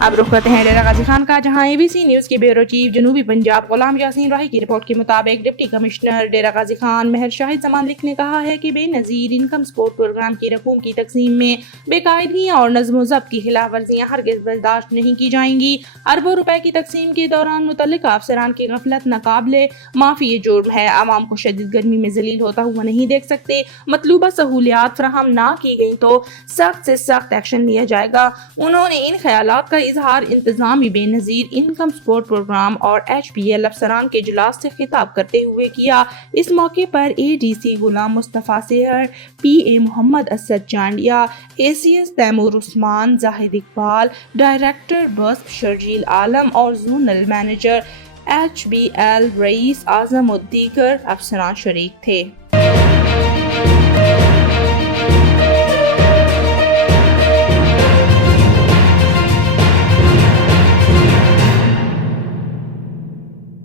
اب رخ کرتے ہیں ڈیرہ غازی خان کا، جہاں ABC نیوز کے بیورو چیف جنوبی پنجاب غلام یاسین راہی کی رپورٹ کے مطابق ڈپٹی کمشنر ڈیرہ غازی خان مہر شاہد زمان ملک نے کہا ہے کہ بے نظیر انکم سپورٹ پروگرام کی رقوم کی تقسیم میں بے قاعدگیاں اور نظم و ضبط کی خلاف ورزیاں ہرگز برداشت نہیں کی جائیں گی۔ اربوں روپے کی تقسیم کے دوران متعلقہ افسران کی غفلت ناقابل معافی یہ جرم ہے۔ عوام کو شدید گرمی میں ذلیل ہوتا ہوا نہیں دیکھ سکتے۔ مطلوبہ سہولیات فراہم نہ کی گئیں تو سخت سے سخت ایکشن لیا جائے گا۔ انہوں نے ان خیالات کا اظہار انتظامی بے نظیر انکم سپورٹ پروگرام اور HPL افسران کے اجلاس سے خطاب کرتے ہوئے کیا۔ اس موقع پر ADC غلام مصطفیٰ سحر، PA محمد اسد چانڈیا، ACS تیمور عثمان، زاہد اقبال، ڈائریکٹر بسپ شرجیل عالم اور زونل مینیجر HBL رئیس اعظم و دیگر افسران شریک تھے۔